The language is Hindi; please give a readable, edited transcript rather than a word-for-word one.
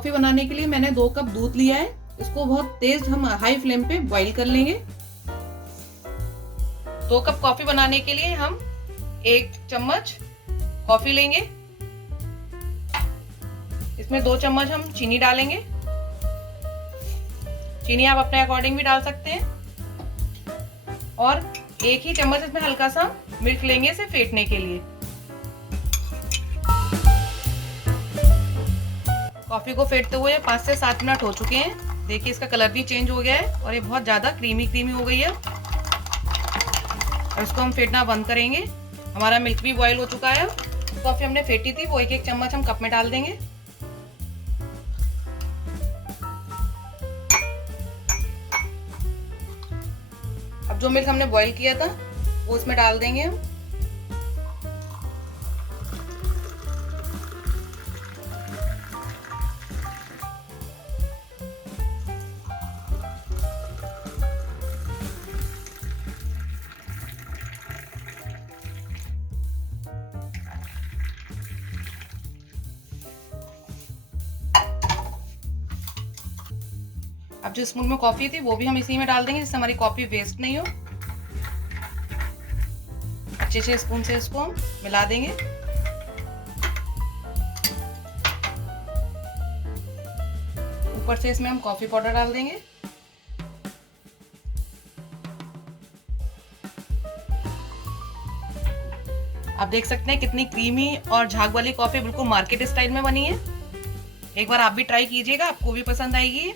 कॉफी बनाने के लिए मैंने 2 कप दूध लिया है। इसको बहुत तेज हम हाई फ्लेम पे बॉईल कर लेंगे। 2 कप कॉफी बनाने के लिए हम 1 चम्मच कॉफी लेंगे। इसमें 2 चम्मच हम चीनी डालेंगे। चीनी आप अपने अकॉर्डिंग भी डाल सकते हैं। और 1 ही चम्मच इसमें हल्का सा मिल्क लेंगे इसे फेंटने के लिए। कॉफी को फेंटते हुए 5 से 7 मिनट हो चुके हैं। देखिए इसका कलर भी चेंज हो गया है और ये बहुत ज्यादा क्रीमी हो गई है। और इसको हम फेंटना बंद करेंगे। हमारा मिल्क भी बॉईल हो चुका है। कॉफी हमने फेंटी थी वो 1 चम्मच हम कप में डाल देंगे। अब जो मिल्क हमने बॉईल किया था वो इसमें डाल देंगे हम। अब जो स्पून में कॉफी थी वो भी हम इसी में डाल देंगे जिससे हमारी कॉफी वेस्ट नहीं हो। अच्छे से स्पून से इसको हम मिला देंगे। ऊपर से इसमें हम कॉफी पाउडर डाल देंगे। आप देख सकते हैं कितनी क्रीमी और झाग वाली कॉफी बिल्कुल मार्केट स्टाइल में बनी है। एक बार आप भी ट्राई कीजिएगा, आपको भी पसंद आएगी।